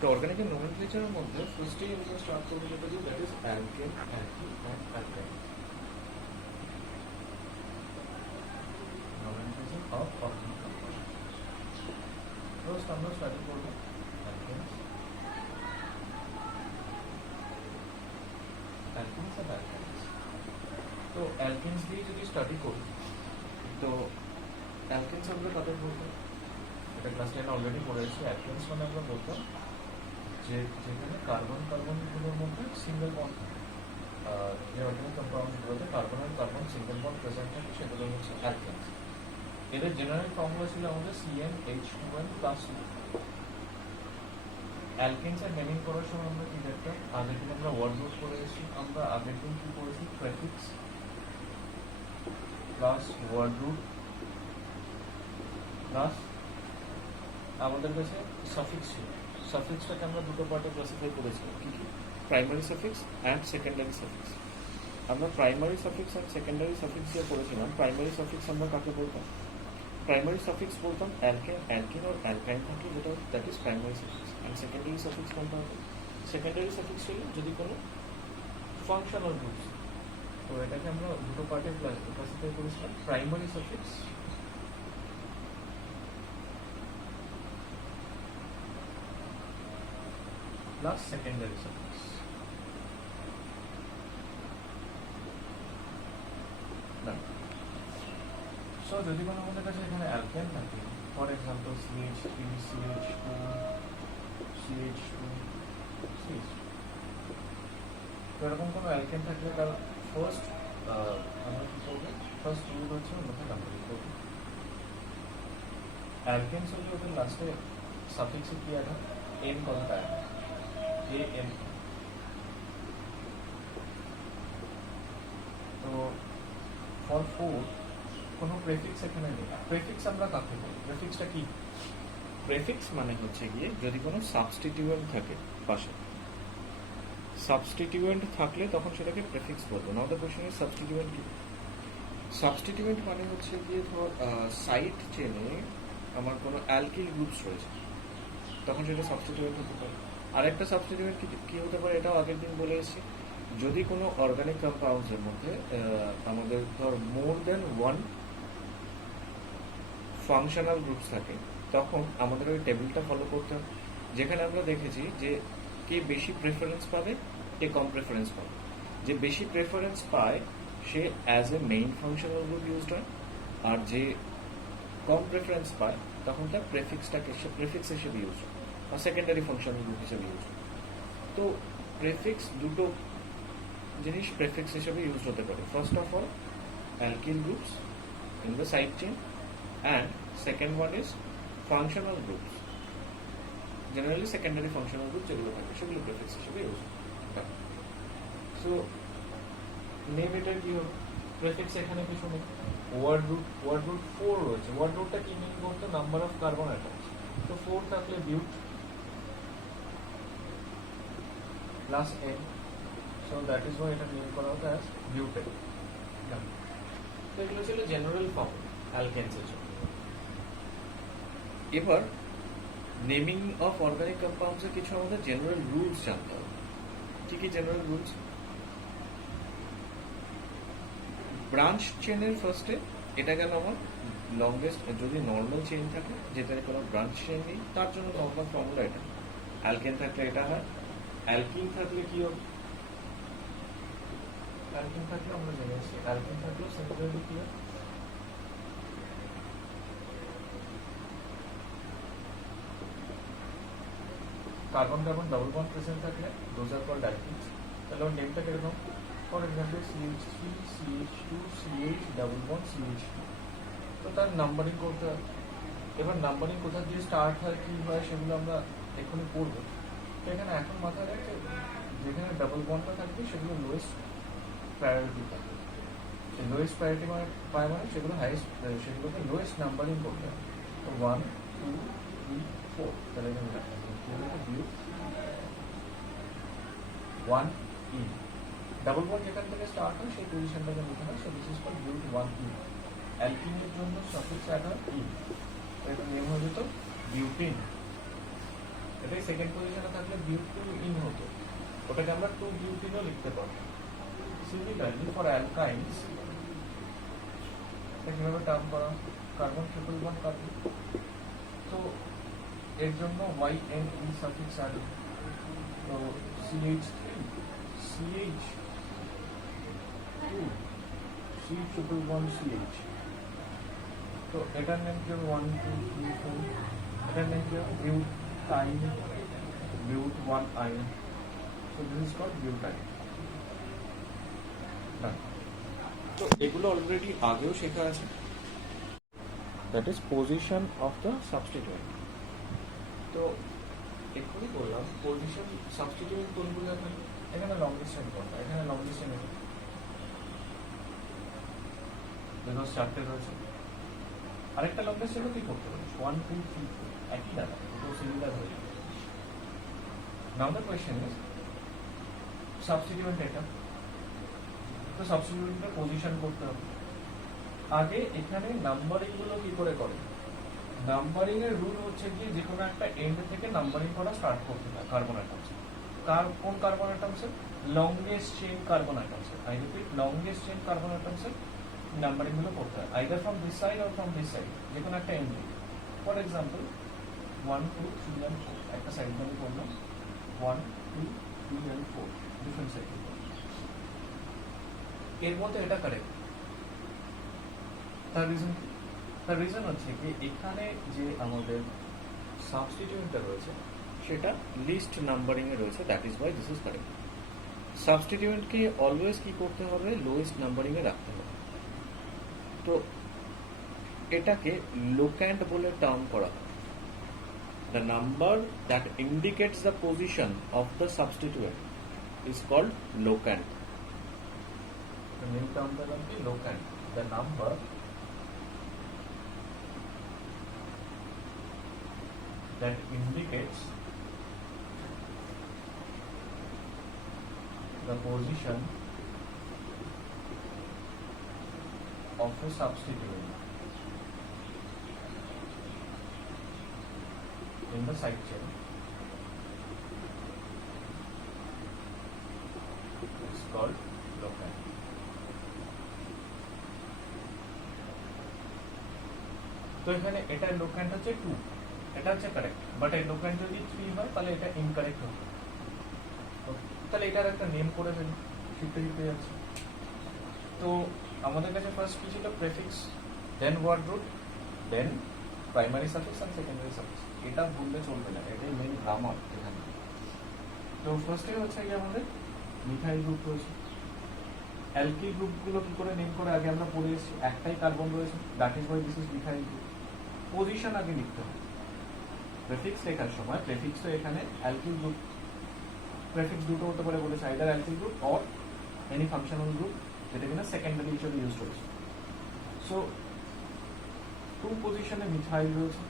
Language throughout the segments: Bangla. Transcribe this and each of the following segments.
তো অর্গানিকের নোমেনক্লেচারের মধ্যে ফার্স্টেই আমরা স্টার্ট করবো যেটা দিয়ে, that is alkane, alkyne and অ্যালকাইন। Nomenclature of organic compound. First আমরা স্টাডি করবো অ্যালকেনস, অ্যালকেনস অ্যান্ড অ্যালকাইনস। তো অ্যালকেনস দিয়ে যদি স্টাডি করি, তো অ্যালকেনস আমরা কাদের বলবো, এটা ক্লাস 10 অলরেডি পড়েছি। অ্যালকেনস মানে আমরা বলতাম যে যেখানে কার্বন কার্বনগুলোর মধ্যে সিঙ্গেল বন্ড থাকে, যে অর্গানিক কম্পাউন্ডগুলোতে কার্বন আর কার্বন সিঙ্গেল বন্ড প্রেজেন্ট থাকে সেগুলো হচ্ছে অ্যালকেনস। এদের জেনারেল ফর্মুলা ছিল আমাদের CnH2n+2। অ্যালকেনসের নেমিং করার সময় আমরা কি দেখতাম, আগের দিন আমরা ওয়ার্ড রুট করে এসেছি, আমরা আগের দিন কি করেছি, prefix plus word root plus আমাদের কাছে সাফিক্স ছিল। সাফিক্সটাকে আমরা দুটো পার্টে ক্লাসিফাই করেছিলাম, কি কি, primary suffix and secondary suffix. আমরা primary suffix and secondary suffix দিয়ে করেছিলাম। প্রাইমারি সাফিক্স আমরা কাকে বলতাম, প্রাইমারি সাফিক্স বলতাম অ্যালকেন, অ্যালকিন আর অ্যালকাইন থাকলে যেটা, that is primary suffix. And secondary suffix কোনটা হবে, সেকেন্ডারি সাফিক্স ছিল যদি কোনো ফাংশনাল গ্রুপস। তো এটাকে আমরা দুটো পার্টে ক্লাসিফাই করেছিলাম, primary suffix plus secondary suffix. So যদি কোনো আমাদের কাছে এখানে অ্যালকেন থাকে, for example CH3, CH2, CH2, CH2, তো এরকম কোনো অ্যালকেন থাকলে তার ফার্স্ট আমরা কি করবো, ফার্স্ট রুল হচ্ছে ওটাকে নাম্বারিং করবো। অ্যালকেনস হলে ওদের লাস্টে সাফিক্সে কি আনা, এন কথাটা আনা, AN। তো ফর 4 কোনো প্রেফিক্স এখানে নেই। প্রেফিক্স আমরা কাকে বলি, প্রেফিক্সটা কি, প্রেফিক্স মানে হচ্ছে গিয়ে যদি কোনো সাবস্টিটিউয়েন্ট থাকে পাশে, সাবস্টিটিউয়েন্ট থাকলে তখন সেটাকে প্রেফিক্স বলবো। নাও দ্য কোশ্চেন ইজ সাবস্টিটিউয়েন্ট কি, সাবস্টিটিউয়েন্ট মানে হচ্ছে গিয়ে ধর সাইড চেনে আমার কোনো অ্যালকিল গ্রুপস রয়েছে, তখন সেটা সাবস্টিটিউয়েন্ট হতে পারে। আরেকটা সাবস্টিটিউয়েন্ট কি হতে পারে, এটাও আগের দিন বলে এসেছি, যদি কোনো অর্গানিক কম্পাউন্ডসের মধ্যে আমাদের ধর মোর দেন ওয়ান ফাংশনাল গ্রুপস থাকে, তখন আমাদের ওই টেবিলটা ফলো করতে হবে, যেখানে আমরা দেখেছি যে কে বেশি প্রেফারেন্স পাবে, কে কম প্রেফারেন্স পাবে। যে বেশি প্রেফারেন্স পায় সে as a main functional group used হয়, আর যে কম প্রেফারেন্স পায় তখন তার প্রেফিক্সটাকে সে প্রেফিক্স হিসেবে ইউজ হয় বা সেকেন্ডারি ফাংশনাল গ্রুপ হিসেবে ইউজ হয়। তো প্রেফিক্স দুটো জিনিস প্রেফিক্স হিসেবে ইউজ হতে পারে, first of all alkyl groups in the side chain, and second one is functional groups, generally secondary functional group যেগুলো থাকে সেগুলো প্রেফিক্স হিসেবে ইউজ হয়। সো নেম এটা কি হবে, প্রেফিক্স এখানে কিছু নেই, ওয়ার্ড রুট 4 রয়েছে। ওয়ার্ড রুটটা কি মিন করতো, নাম্বার অফ কার্বন অ্যাটমস। তো 4 থাকলে but plus N, so that is why এটা মিন করা হতো অ্যাজ বিউটেন। তো এগুলো ছিল জেনারেল ফর্ম অ্যালকেনসের জন্য। এবার নেমিং অফ অর্গানিক কম্পাউন্ডসের কিছু আমাদের জেনারেল রুলস জানতে হবে। কি কি জেনারেল রুলস, ব্রাঞ্চ চেনের ফার্স্টে এটা গেল আমার লংগেস্ট, যদি নর্মাল চেইন থাকে যেটার কোনো ব্রাঞ্চ চেইন নেই তার জন্য নর্মাল ফর্মুলা এটা, অ্যালকেন থাকলে এটা হয়, অ্যালকিন থাকলে কি হবে, অ্যালকিন থাকলে আমরা জেনে এসেছি, অ্যালকিন থাকলেও সিমিলারলি কি হয়, carbon carbon double bond present থাকলে দোজ আর কল্ড অ্যালকিনস। তাহলে ওর নেমটা কিরকম, for example CH3, CH2, CH double bond CH2। তো তার নাম্বারিং করতে হবে। এবার নাম্বারিং কোথা দিয়ে স্টার্ট হয় কি হয় সেগুলো আমরা এক্ষুনি পড়বো। তো এখানে এখন মাথায় রাখছে যেখানে ডাবল বন্ডটা থাকবে সেগুলো লোয়েস্ট প্রায়োরিটি থাকবে, লোয়েস্ট প্রায়োরিটি মানে পায় মানে সেগুলো হাইয়েস্ট, সেগুলোকে লোয়েস্ট নাম্বারিং করতে হবে। তো 1, 2, 3, 4, তাহলে এখানে রাখতে হবে 1E, ডাবল বন্ড যেখান থেকে স্টার্ট হয় সেই পজিশনটাকে নিতে হয়, so this is called but 1E। অ্যালকিনের জন্য সাফিক্স অ্যাড হয় E, এটা নেম হয়ে যেত বিউটিন। এটাই সেকেন্ড পজিশনে থাকলে বিউট টু ইন হতো, ওটাকে আমরা টু বিউটিনও লিখতে পারবো। সিমিলারলি ফর অ্যালকাইনস এটা কিভাবে টার্ম করা, কার্বন ট্রিপল বন্ড কার্বন, তো এর জন্য ওয়াই এন ই সাফিক্স আর, তো CH3 CH C triple bond CH, তো এটার নাম কি 1 2 3 4, এটার নাম কি butyne, বিউট 1 ion, so this is called butyne. তো এগুলো অলরেডি আগেও শেখা আছে, that is position of the substituent. তো এক্ষুনি বললাম পজিশন সাবস্টিটিউয়েন্ট কোনগুলো এখানে, এখানে লং ডিস্টেন্স কোনটা, এখানে লং ডিস্টেন্স দেখো চারটে রয়েছে, আরেকটা লং ডিস্টেন্স কি করতে পারিস 1 2 3 4 একই দাঁড়া, তো সিমিলার হয়ে যাবে। নাও দ্য কোয়েশ্চেন ইজ সাবস্টিটিউয়েন্ট এটা, তো সাবস্টিটিউয়েন্টের পজিশন করতে হবে। আগে এখানে নাম্বারিং গুলো কি করে করে, নাম্বারিং এর রুল হচ্ছে কি যে কোনো একটা এন্ড থেকে নাম্বারিং করা স্টার্ট করতে হয় কার্বন অ্যাটমস, কোন কার্বন অ্যাটমস এর, লংগেস্ট চেইন কার্বন অ্যাটমস এর, I repeat longest chain carbon atoms এর নাম্বারিং গুলো করতে হয়, either from this side or from this side, যে কোনো একটা এন্ড থেকে। ফর এক্সাম্পল 1 2 3 and 4 একটা সাইড থেকে করলাম, 1 2 3 and 4 ডিফারেন্ট সাইড, এর মধ্যে এটা কারেক্ট। তার রিজন হচ্ছে কি এখানে যে আমাদের সাবস্টিটিউয়েন্টটা রয়েছে সেটা লিস্ট নাম্বারিং এ রয়েছে, that is why this is correct. সাবস্টিটিউয়েন্টকে অলওয়েজ কি করতে হবে, লোয়েস্ট নাম্বারিং এ রাখতে হবে। তো এটাকে লোক্যান্ট বলে টার্ম করা হয়। The number that indicates the position of the substituent is called locant. Main টার্মটা নাম কি, locant. The number that indicates the position of a substituent in the side chain is called locant. তো এখানে এটা লোক্যান্ট হচ্ছে 2, এটা হচ্ছে কারেক্ট, বাট এই লোক্যান্ট যদি 3 হয় তাহলে এটা ইনকারেক্ট হবে। তাহলে এটার একটা নেম করে ফেলি, শিখতে যাচ্ছে। তো আমাদের কাছে ফার্স্ট কি ছিল, প্রেফিক্স, দেন ওয়ার্ড রুট, দেন প্রাইমারি সাফিক্স আর সেকেন্ডারি সাফিক্স। এটা ভুললে চলবে না, এটাই মেইন গ্রামার এখানে। তো ফার্স্টে হচ্ছে কি আমাদের মিথাইল গ্রুপ রয়েছে, অ্যালকিল গ্রুপগুলো কি করে নেম করে আগে আমরা পড়ে এসেছি, একটাই কার্বন রয়েছে, that is why this is methyl group. Position আগে লিখতে হবে প্রেফিক্স লেখার সময়, প্রেফিক্স তো এখানে অ্যালকিল গ্রুপ, প্রেফিক্স দুটো হতে পারে বলেছে, either alkyl group or any functional group, যেটা কিনা সেকেন্ডারি হিসেবে ইউজ করেছে। সো 2 পজিশনে মিথাইল রয়েছে,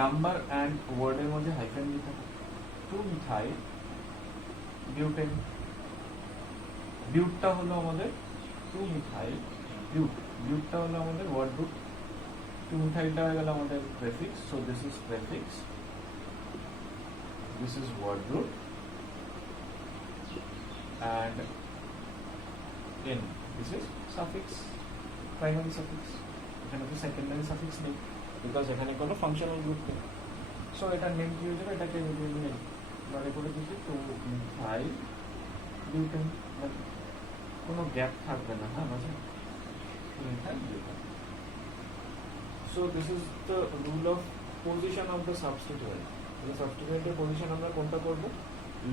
নাম্বার অ্যান্ড ওয়ার্ডের মধ্যে হাইফেন দিতে হবে, 2 মিথাইল বিউটেন, বিউটটা হলো আমাদের 2 মিথাইল বিউট, বিউটটা হলো আমাদের ওয়ার্ড রুট, 2 মিথাইলটা হয়ে গেল আমাদের prefix, so this is prefix, this is word root, and in this is suffix, primary suffix, এখানে তো সেকেন্ডারি সাফিক্স নেই বিকজ এখানে কোনো ফাংশনাল গ্রুপ নেই। সো এটার নেম কি হয়ে যাবে, এটাকে নেই ধরে করে দিচ্ছি 2 মিথাইল বিউটেন, কোনো গ্যাপ থাকবে না, হ্যাঁ মাঝে methyl butane. So this is the rule of position of the substituent. সাবস্টিটিউয়েন্টের পজিশন আমরা কোনটা করব,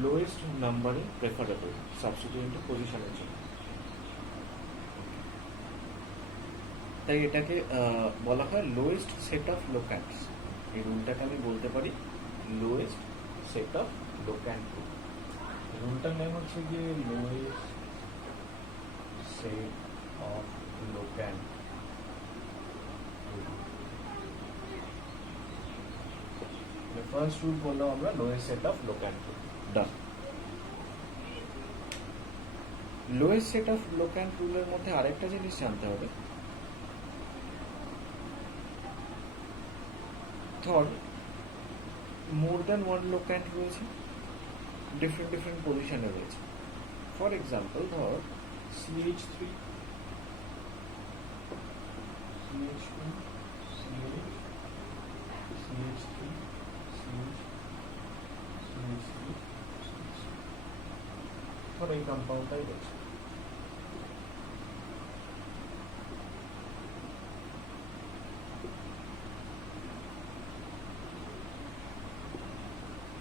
লোয়েস্ট নাম্বারিং প্রেফারেবল সাবস্টিটিউয়েন্টের পজিশনের জন্য। তাই এটাকে বলা হয় লোয়েস্ট সেট অফ লোক্যান্টস। এই রুলটাকে আমি বলতে পারি lowest set of locant rule. রুলটার নেম হচ্ছে গিয়ে lowest set of locant. First rule বললাম আমরা lowest set of locant rule, done. Lowest set of locant রুলের মধ্যে আরেকটা জিনিস জানতে হবে, ধর মোর দ্যান ওয়ান লোক্যান্ট রয়েছে, ডিফারেন্ট ডিফারেন্ট পজিশনে রয়েছে। ফর এক্সাম্পল ধর CH3, CH2, CH, CH3, CH, CH3, ধর এই কম্পাউন্ডটাই রয়েছে।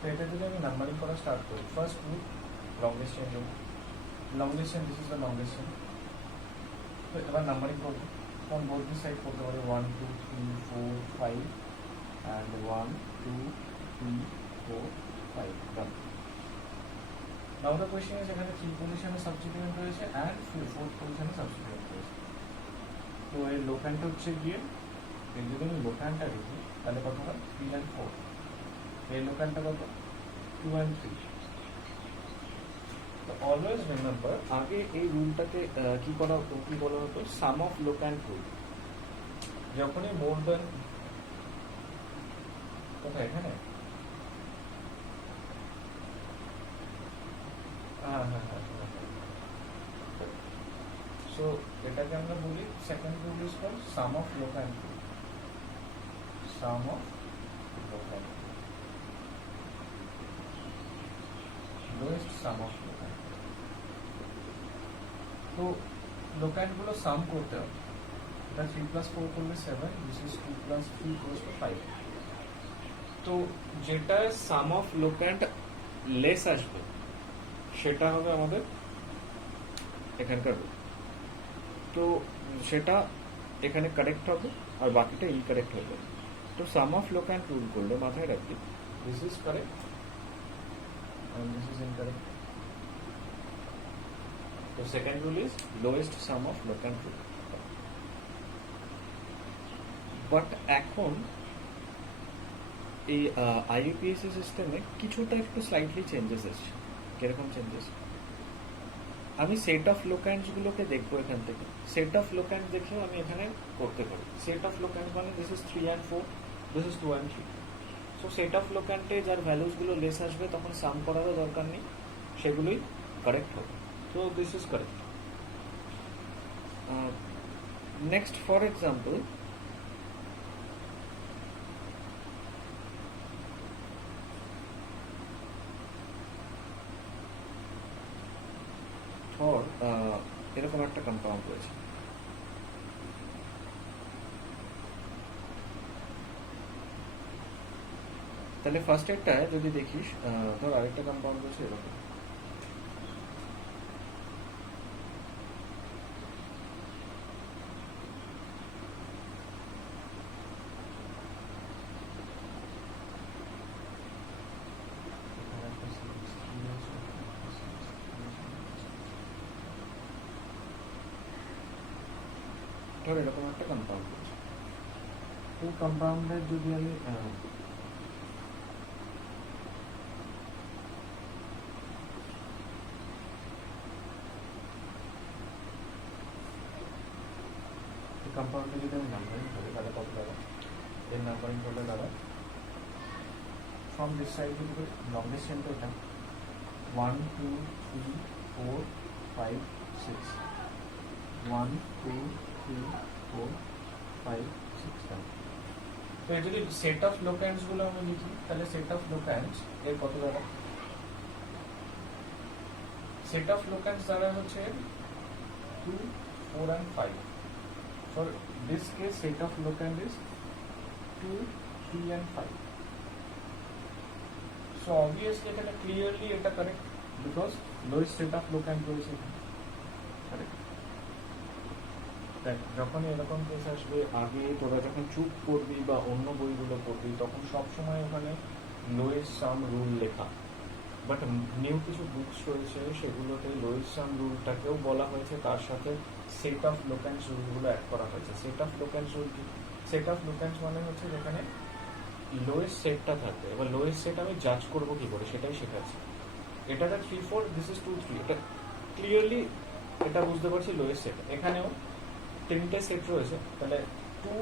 তো এটা যদি আমি নাম্বারিং করা স্টার্ট করি, first group longest chain, longest chain, this is the longest chain. তো এবার নাম্বারিং করবো, ফ্রম বোথ দি সাইড করতে পারি 1 2 3 4 5 and 1 2 3 4 5 done. Now the question is এখানে 3 পজিশনে সাবস্টিটিউয়েন্ট রয়েছে and 4th পজিশনে সাবস্টিটিউয়েন্ট রয়েছে। তো এর লোক্যান্ট হচ্ছে গিয়ে, এর যদি আমি লোক্যান্টটা দেখি তাহলে কত হয় 3 and 4, এর লোক্যান্টটা কত 2 and 3। তো অলওয়েজ রিমেম্বার, আগে এই রুলটাকে কি বলা হতো, সাম অফ লোক্যান্ট রুল। যখনই মোর দেন, কোথায় এখানে, সো এটাকে আমরা বলি second rule is called sum of locant rule, sum of locant, lowest sum of locant. তো লোক্যান্ট গুলো সাম করতে হবে, এটা 3 + 4 করলে 7, দিস ইজ 2 + 3 = 5। তো যেটা সাম অফ লোক্যান্ট লেস আসবে সেটা হবে আমাদের এখানকার রুল। তো সেটা এখানে কারেক্ট হবে আর বাকিটা ইনকারেক্ট হবে। তো সাম অফ লোক্যান্ট রুল করলে মাথায় রাখবি this is correct and this is incorrect. So second rule is lowest sum of locant rule. But এখন এই IUPAC সিস্টেমে কিছুটা একটু স্লাইটলি চেঞ্জেস এসছে। কিরকম চেঞ্জেস? আমি সেট অফ লোক্যান্টস গুলোকে দেখবো এখান থেকে। সেট অফ লোক্যান্ট দেখেও আমি এখানে করতে পারি। সেট অফ লোক্যান্ট মানে this is 3 and 4, this is 2 and 3। So set of লোক্যান্টে যার ভ্যালুসগুলো লেস আসবে তখন সাম করারও দরকার নেই, সেগুলোই কারেক্ট হবে। তো this is correct. Next for example, for এরকম একটা কম্পাউন্ড রয়েছে, তাহলে ফার্স্ট একটা যদি দেখিস, ধর আরেকটা কম্পাউন্ড রয়েছে এরকম, ধর এরকম একটা কম্পাউন্ড রয়েছে। এই কম্পাউন্ডের যদি আমি কম্পাউন্ডে যদি আমি নাম্বারিং করি তাহলে কত দাঁড়ায়, এর নাম্বারিং করলে দাঁড়ায় ফ্রম দিস সাইড যদি লংগেস্ট চেন তো এটা 1 2 3 4 5 6, 1 2 3 4 5 6 7। তো এই যদি সেট অফ লোক্যান্টস গুলো আমি লিখি তাহলে সেট অফ লোক্যান্টস এর কত দাঁড়ায়, সেট অফ লোক্যান্টস দাঁড়ায় হচ্ছে 2 4 and 5। For this case, set of locant is 2 3 and 5. So obviously এটা clearly এটা correct because lowest set of locant রয়েছে correct। দেখ যখন এরকম কেস আসবে, আগে তোরা যখন চুপ করবি বা অন্য বইগুলো পড়বি তখন সবসময় ওখানে লোয়েস্ট সাম রুল লেখা, বাট নিউ কিছু বুকস রয়েছে সেগুলোতে লোয়েস্ট সাম রুলটাকেও বলা হয়েছে, তার সাথে সেট অফ লোক্যান্টস রুলগুলো অ্যাড করা হয়েছে। সেট অফ লোক্যান্টস রুল কি? সেট অফ লোক্যান্টস মানে হচ্ছে যেখানে লোয়েস্ট সেটটা থাকবে। এবার লোয়েস্ট সেট আমি জাজ করবো কি করে সেটাই শেখাচ্ছি। এটাতে 3 4, দিস ইজ 2 3, এটা ক্লিয়ারলি এটা বুঝতে পারছি লোয়েস্ট সেট। এখানেও 3টে সেট রয়েছে, তাহলে 2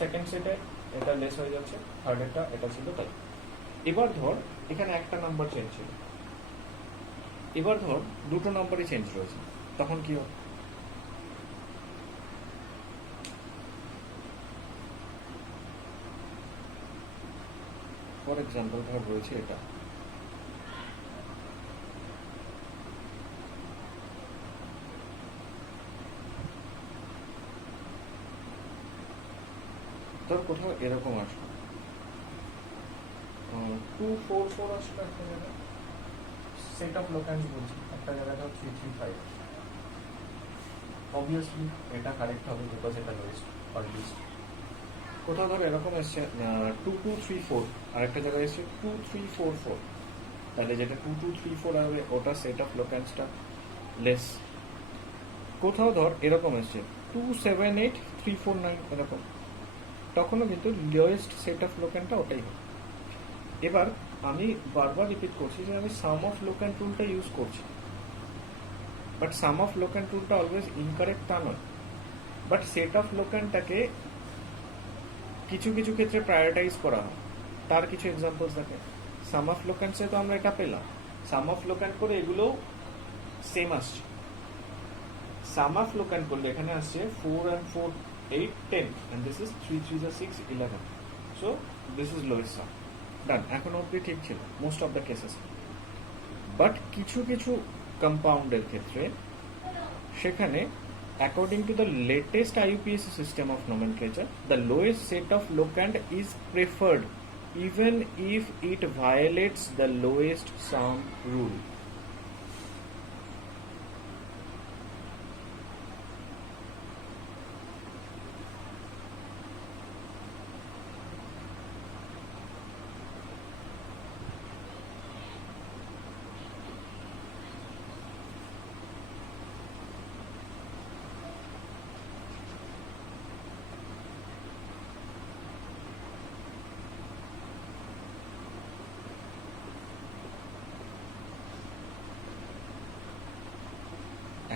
সেকেন্ড সেটে এটা লেস হয়ে যাচ্ছে, থার্ডেরটা এটা ছিল তাই। এবার ধর এখানে একটা নাম্বার চেঞ্জ ছিল, এবার ধর দুটো নাম্বারই চেঞ্জ রয়েছে, তখন কি হবে? ফর এক্সাম্পল ধর রয়েছে এটা, ধর কোথাও এরকম আসবে 2 4 4 আসবে একটা জায়গায়, সেট অফ লোক্যান্স বলছি, একটা জায়গায় ধর 3 3 5, অবভিয়াসলি এটা কারেক্ট হবে বিকজ এটা লোয়েস্ট আর লিস্ট। কোথাও ধর এরকম এসছে 2 2 3 4, আর একটা জায়গায় এসছে 2 3 4 4, তাহলে যেটা 2 2 3 4 হবে ওটা সেট অফ লোক্যান্সটা লেস। কোথাও ধর এরকম এসছে 2 7 8 3 4 9 এরকম, তখনও কিন্তু লোয়েস্ট সেট অফ লোক্যান্টটা ওটাই হবে। এবার আমি বারবার রিপিট করছি যে আমি সাম অফ লোক্যান্ট রুলটা ইউজ করছি, বাট সাম অফ লোক্যান্ট রুলটা অলওয়েজ ইনকারেক্ট তা নয়, বাট সেট অফ লোক্যান্টটাকে কিছু কিছু ক্ষেত্রে প্রায়োরিটাইজ করা হয়। তার কিছু এক্সাম্পলস দেখে, সাম অফ লোক্যান্টসে তো আমরা এটা পেলাম, সাম অফ লোক্যান্ট করে এগুলো সেম আসছে। সাম অফ লোক্যান্ট করলে এখানে আসছে 4 and 4 8 10, and this is 3 3 6 11, so this is lowest sum. ডান, এখন অব্দি ঠিক ছিল most of the cases, but কিছু কিছু কম্পাউন্ডের ক্ষেত্রে সেখানে according to the latest IUPAC system of nomenclature, the lowest set of locand is preferred even if it violates the lowest sum rule.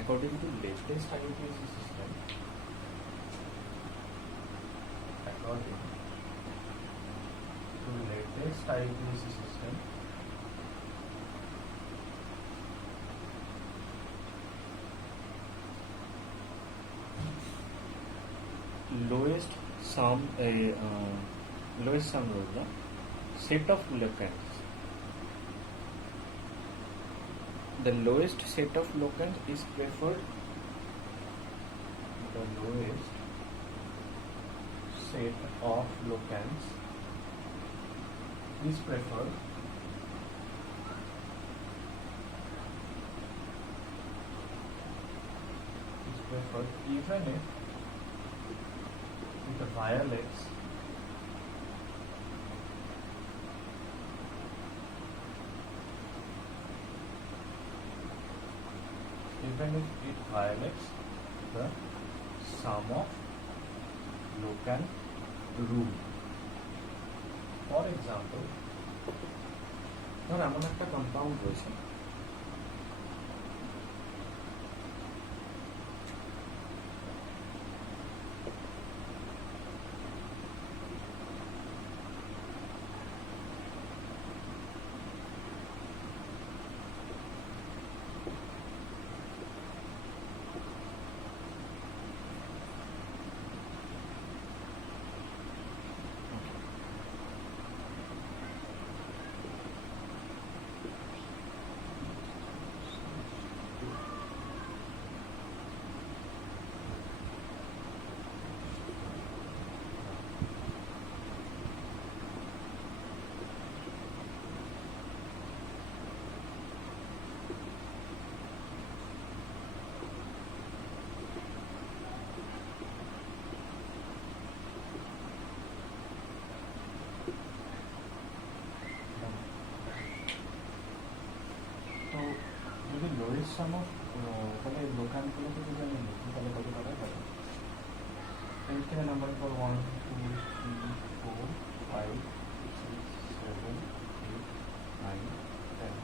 According to latest IUPAC system, according to latest IUPAC system, lowest sum rule, the set of locands, the lowest set of locands is preferred, the lowest set of locands is preferred even if it violates the sum of locand rule. For example, ধর এমন একটা কম্পাউন্ড রয়েছে, তো যদি লোয়েস্ট সাম অফ, তাহলে লোকানগুলোকে যদি আমি লিখি তাহলে কত টাকা পাবো? এর থেকে নাম্বার পর 1 2 3 4 5 6 7 8 9 10,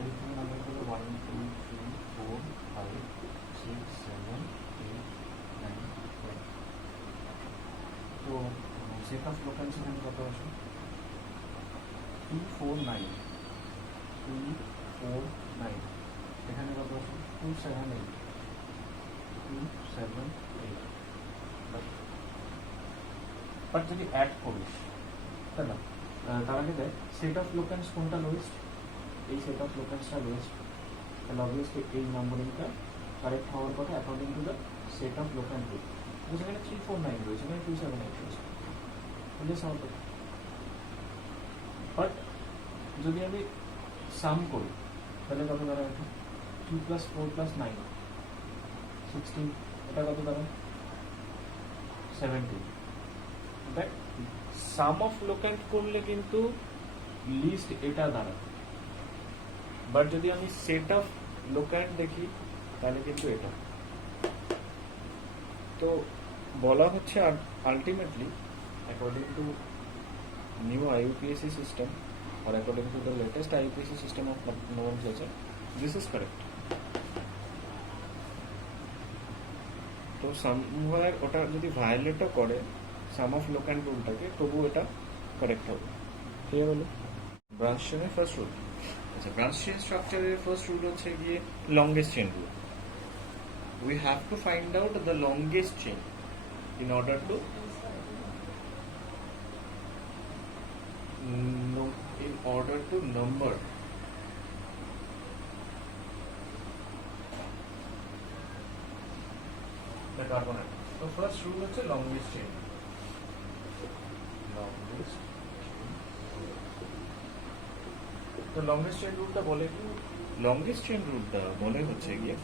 এর থেকে নাম্বার হলো 1 2 3 4 5 6 7 8 9 10। তো সেট অফ লোকেন্স এখানে কত আছে? 249, 249, এখানে কত আছে? 278, 278। বাট যদি অ্যাড করিস তাই না, তার আগে দেখ সেট অফ লোকেন্স কোনটা লোয়েস্ট, এই সেট অফ লোকেন্সটা লোয়েস্ট, তাহলে অবভিয়াসলি এই নাম্বারিংটা কারেক্ট হওয়ার কথা according to the set of locants rule. যেখানে 349 রয়েছে, এখানে 278 রয়েছে, বুঝেছ আমার কথা? বাট যদি আমি সাম করি তাহলে কত দাঁড়ায়? এটা 2 + 4 + 9, 16, এটা কত দাঁড়ায়? 17। দেখ সাম অফ লোকেন্ট করলে কিন্তু লিস্ট এটা দাঁড়ায়, বাট যদি আমি সেট অফ লোকেন্ট দেখি তাহলে কিন্তু এটা। তো বলা হচ্ছে ultimately according to new IUPAC system or according to the latest IUPAC system of nomenclature, this is correct. তো somewhere ওটা যদি ভায়োলেটও করে সাম অফ লোকেন্ট রুলটাকে, তবু এটা কারেক্ট হবে। ঠিক হলো ব্রাঞ্চ চেনের ফার্স্ট রুল। আচ্ছা, ব্রাঞ্চ চেন স্ট্রাকচারের ফার্স্ট রুল হচ্ছে গিয়ে longest chain rule. We have to find out the longest chain in order to number the carbon atom. So first rule হচ্ছে longest chain. তো longest chain রুলটা বলে কি? longest chain রুলটা বলে হচ্ছে গিয়ে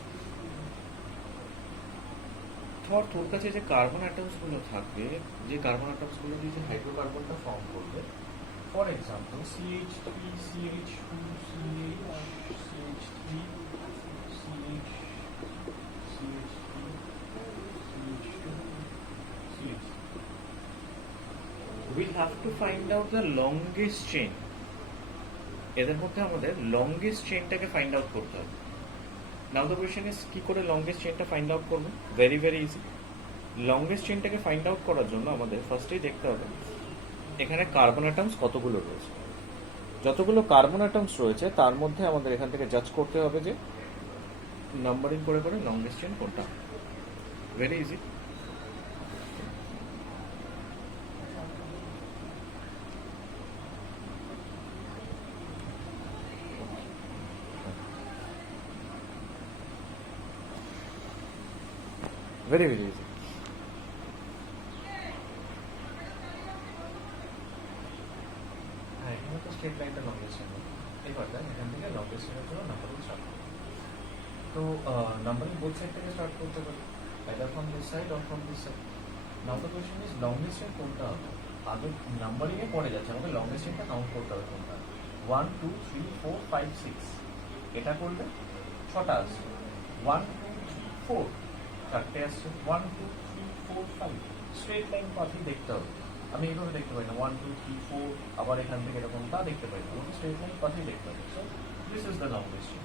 তোর কাছে যে কার্বন অ্যাটমস গুলো থাকবে, যে কার্বন অ্যাটমস গুলো দিয়ে যে হাইড্রোকার্বনটা ফর্ম করবে, for example CH3, CH2, CH3, CH. We have to find out the longest chain. এদের মধ্যে আমাদের লংগেস্ট চেইনটাকে ফাইন্ড আউট করতে হবে। নাও দ্য কোয়েশ্চেন ইজ কি করে লংগেস্ট চেইনটা ফাইন্ড আউট করবো? Very very easy. লংগেস্ট চেইনটাকে ফাইন্ড আউট করার জন্য আমাদের ফার্স্টেই দেখতে হবে এখানে কার্বন অ্যাটমস কতগুলো রয়েছে। যতগুলো কার্বন অ্যাটমস রয়েছে তার মধ্যে আমাদের এখান থেকে জাজ করতে হবে যে নাম্বারিং করে করে লংগেস্ট চেইন কোনটা। Very easy. Very very easy. হ্যাঁ, এখানে তো স্ট্রেট লাইনটা লংগেস্ট চেইন। এবার দেখ এখান থেকে লংগেস্ট চেইনের জন্য নাম্বারিং স্টার্ট করতে। তো নাম্বারিং বোথ সাইড থেকে স্টার্ট করতে পারি, either from this side or from this side. Now the question is longest chain কোনটা হবে? আগে নাম্বারিং এ পড়ে যাচ্ছে, আমাকে লংগেস্ট চেইনটা কাউন্ট করতে হবে কোনটা। 1 2 3 4 5 6, এটা করলে 6টা আসছে। 1 2 3 4, 4টে আসছে। 1 2 3 4 5, স্ট্রেট লাইন পাথই দেখতে হবে। আমি এইভাবে দেখতে পাই না 1 2 3 4 আবার এখান থেকে এরকম তা দেখতে পাই না, আমাকে স্ট্রেট লাইন পাথই দেখতে হবে। So this is the longest chain.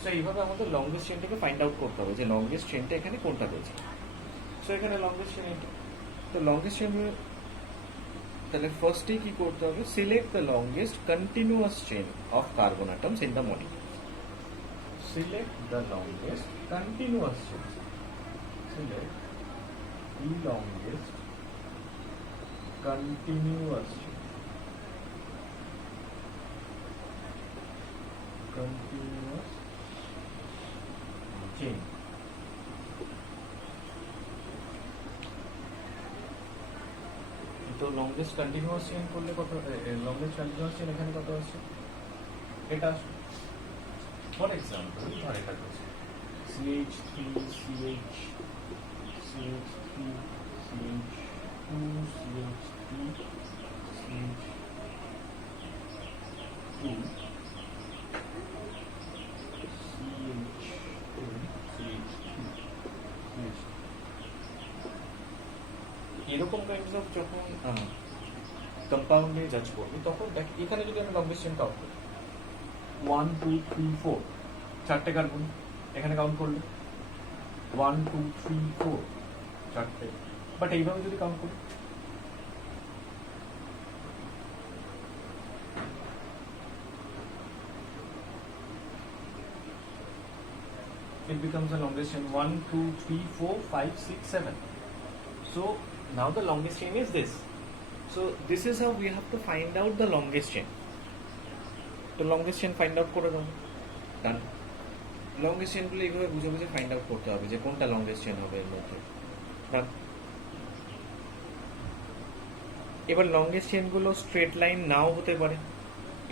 So এইভাবে আমাদের লংগেস্ট চেইনটাকে ফাইন্ড আউট করতে হবে যে লংগেস্ট চেইনটা এখানে কোনটা রয়েছে। সো এখানে লংগেস্ট চেইন এটা। তো লংগেস্ট চেইন তাহলে ফার্স্টেই কি করতে হবে? Select the longest continuous chain of carbon atoms in the molecule. Select the longest continuous chain. Select the longest continuous chain. তো লংগেস্ট কন্টিনিউয়াস চেইন করলে কত? লংগেস্ট কন্টিনিউয়াস চেইন এখানে কত আসছে? এটা আসছে। ফর এক্সাম্পল ধর এটা করছে CH3 CH, CH3 CH2 CH3 CH2 এরকম কাইন্ডস অফ যখন কম্পাউন্ডে জাজ করবি তখন দেখ এখানে যদি আমি লংগেস্ট চেইন কাউন্ট করি 1 2 3 4, 4টে কার্বন এখানে কাউন্ট করলে 1 2 3 4, 4টে। বাট এইভাবে যদি কাউন্ট করি it becomes the longest chain 1 2 3 4 5 6 7. So now the longest chain is this. So this is how we have to find out the longest chain. তো longest chain find out করে দাও ডান longest chain গুলো এইভাবে বুঝে বুঝে ফাইন্ড আউট করতে হবে যে কোনটা longest chain হবে এর মধ্যে ডান এবার longest chain গুলো স্ট্রেট লাইন নাও হতে পারে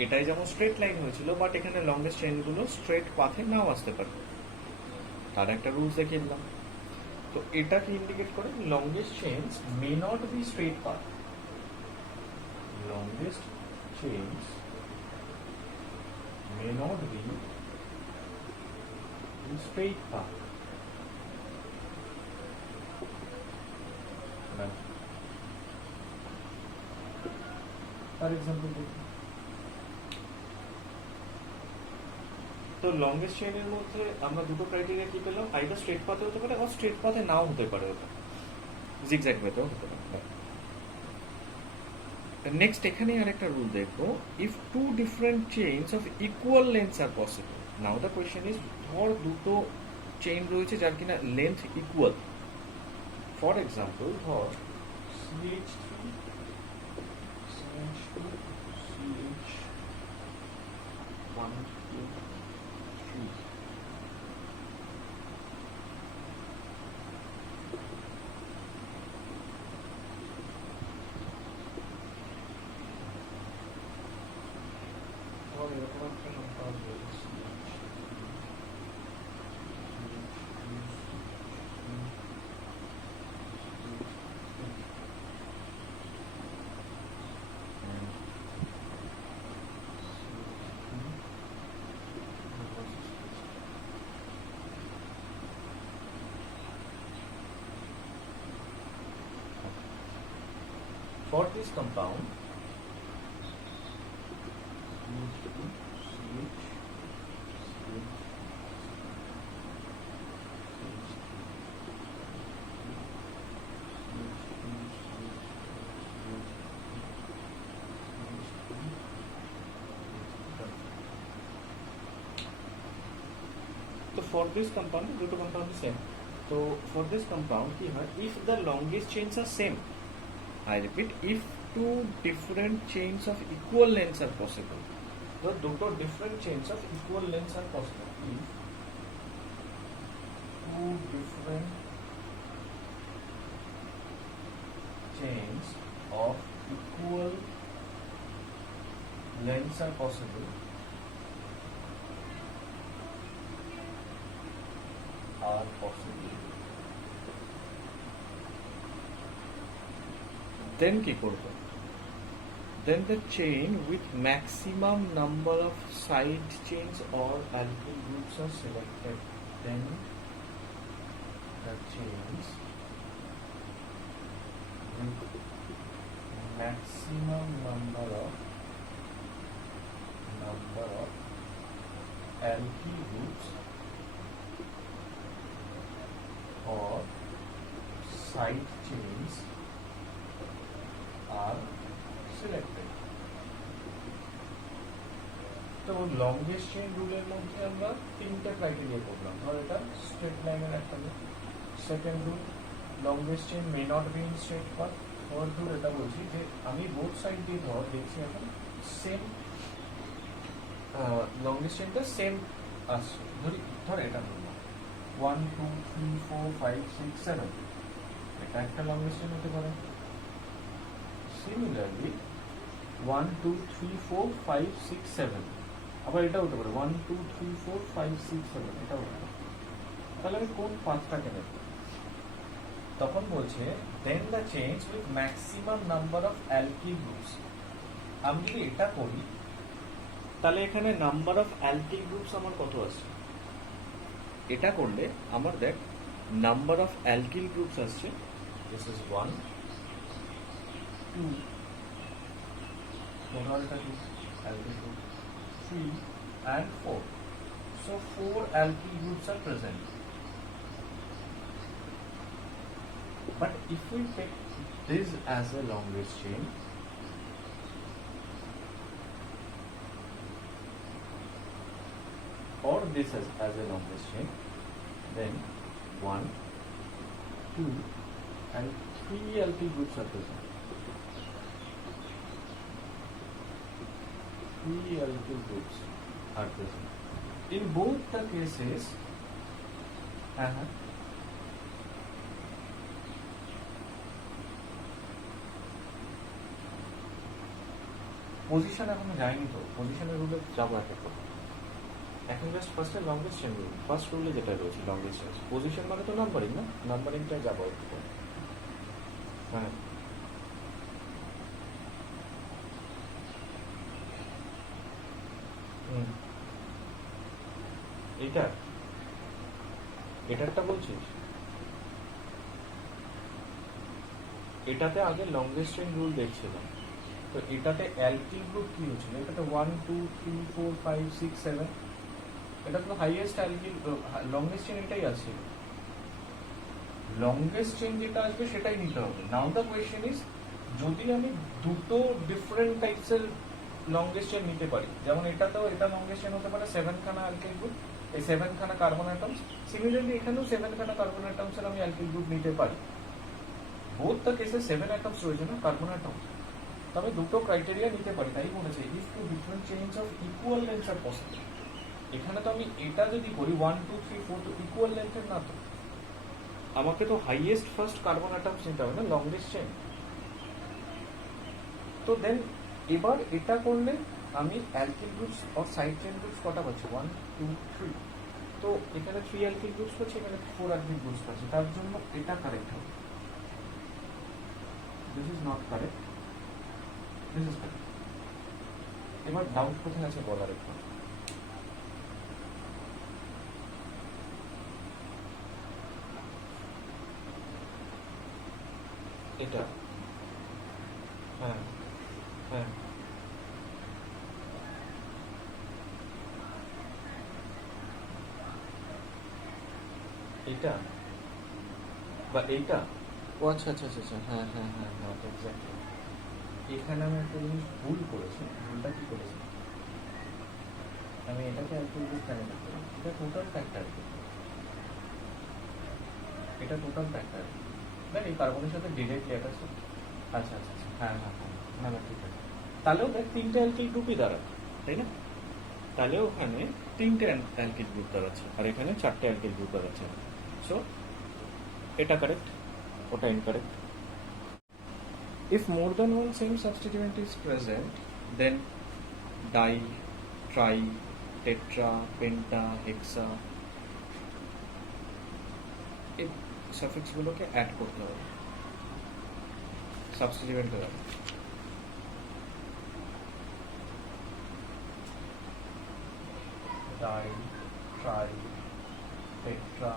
এটাই যেমন স্ট্রেট লাইন হয়েছিল বাট এখানে longest chain গুলো স্ট্রেট পাথে নাও আসতে পারে তার একটা রুলস দেখিয়ে দিলাম তো এটা কি ইন্ডিকেট করে longest chains may not be straight path longest chains may not be in straight path for example তো লংগেস্ট চেইনের মধ্যে আমরা দুটো ক্রাইটেরিয়া কি পেলাম আইদার স্ট্রেট পাথে হতে পারে আর স্ট্রেট পাথে নাও হতে পারে ওটা জিগজ্যাগ ওয়েতেও হতে পারে নেক্সট এখানে আরেকটা রুল দেখবো if two different chains of equal lengths are possible now the question is ধর দুটো চেইন রয়েছে যার কিনা লেন্থ ইকুয়াল ফর এক্সাম্পল ধর CH3 CH2 CH1 2 3 और এরকম একটা সংখ্যা আসবে for this compound So for this compound, দুটো compound same. So for this compound কি হয় if the longest chains are same, I repeat, if two different chains of equal lengths are possible, the two different chains of equal lengths are possible. If two different chains of equal lengths are possible, then কি করবে then the chain with maximum number of side chains or alkyl groups are selected then the chains with maximum number of alkyl groups or side chains are selected. তো লংগেস্ট চেইন রুলের মধ্যে আমরা তিনটা ক্রাইটেরিয়া করলাম ধর এটা স্ট্রেট লাইনের একটা second rule longest chain may not be in straight path third rule এটা বলছি যে আমি বোথ সাইড দিয়ে ধর দেখছি এখন সেম লংগেস্ট চেইনটা সেম আসছে ধর এটা ধরলাম 1 2 3 4 5 6 7 এটা একটা লংগেস্ট চেইন হতে পারে similarly 1 2 3 4 5 6 7 আবার এটা হতে পারে 1 2 3 4 5 6 7 এটা হতে পারে তাহলে আমি কোন পাঁচটাকে নেব তখন বলছে then the chains with maximum number of alkyl groups আমি যদি এটা করি তাহলে এখানে নাম্বার অফ অ্যালকিল গ্রুপস আমার কত আছে এটা করলে আমার দেখ নাম্বার অফ অ্যালকিল গ্রুপস আসছে দিস ইজ 1 2 totalটা কি alkyl group 3 and 4 so 4 alkyl groups are present But if we take this as a longest chain, or this as a longest chain, then 1, 2 and 3 alkyl groups are present. 3 alkyl groups are present. In both the cases, position এখনো যায়নি তো, পজিশনের রুলে যাবো এখন জাস্ট ফার্স্টে লংগেস্ট চেন রুল, ফার্স্ট রুলে যেটা রয়েছে লংগেস্ট চেন, পজিশন মানে তো নাম্বারিং না, নাম্বারিংটা যাবো একটু। হ্যাঁ এইটা এটারটা বলছিস, এটাতে আগে লংগেস্ট চেন রুল দেখছিলাম, তো এটাতে অ্যালকিল গ্রুপ কি হচ্ছিল, এটাতে 1 2 3 4 5 6 7, এটা তো হাইয়েস্ট অ্যালকিল, লংগেস্ট চেন এটাই আছে, লংগেস্ট চেন যেটা আসবে সেটাই নিতে হবে। নাও দ্য কোয়েশ্চেন ইজ, যদি আমি দুটো ডিফারেন্ট টাইপসের লংগেস্ট চেন নিতে পারি, যেমন এটাতেও এটা লংগেস্ট চেন হতে পারে 7 খানা অ্যালকিল গ্রুপ, এই 7 খানা কার্বন অ্যাটমস, সিমিলারলি এখানেও 7 খানা কার্বন অ্যাটমস এর আমি অ্যালকিল গ্রুপ নিতে পারি। বোথ দ্য কেসে 7 অ্যাটমস রয়েছে না কার্বন অ্যাটমস, তবে দুটো ক্রাইটেরিয়া নিতে পারি, তাই বলেছে if two different chains of equal length are possible. এখানে তো আমি এটা যদি করি 1 2 3 4 তো ইকুয়াল লেন্থের না, তো আমাকে তো হাইয়েস্ট ফার্স্ট কার্বন অ্যাটমস নিতে হবে না লংগেস্ট চেইন। তো দেন এবার এটা করলে আমি alkyl groups or side chain groups কটা পাচ্ছি, 1 2 3, তো এখানে 3 অ্যালকিল গ্রুপস পাচ্ছি, এখানে 4 অ্যালকিল গ্রুপস পাচ্ছি, তার জন্য এটা কারেক্ট হবে। This is not correct, this is correct. এবার ডাউট কোথায় আছে বলার একটু, এটা হ্যাঁ হ্যাঁ এটা বা এইটা, ও আচ্ছা আচ্ছা আচ্ছা আচ্ছা, হ্যাঁ হ্যাঁ হ্যাঁ হ্যাঁ এক্স্যাক্টলি। এখানে আমি একটা জিনিস ভুল করেছি, ভুলটা কি করেছি, আমি এটাকে অ্যালকিল গ্রুপ কেন লিখতে পারি, এটা টোটাল ফ্যাক্টর, এটা টোটাল ফ্যাক্টর, দেখ এই কার্বনের সাথে ডিরেক্টলি অ্যাটাচ। আচ্ছা আচ্ছা আচ্ছা, হ্যাঁ হ্যাঁ হ্যাঁ, না না ঠিক আছে, তাহলেও দেখ 3টে অ্যালকিল গ্রুপই দাঁড়ায়, তাই না? তাহলে ওখানে 3টে অ্যালকিল গ্রুপ দাঁড়াচ্ছে, আর এখানে 4টে অ্যালকিল গ্রুপ দাঁড়াচ্ছে। সো এটা কারেক্ট, ওটা incorrect. If more than one same substituent is present, then di, tri, tetra, penta, hexa, এই সাফিক্স গুলোকে অ্যাড করতে হবে সাবস্টিটিউয়েন্টের আগে। Di, tri, tetra,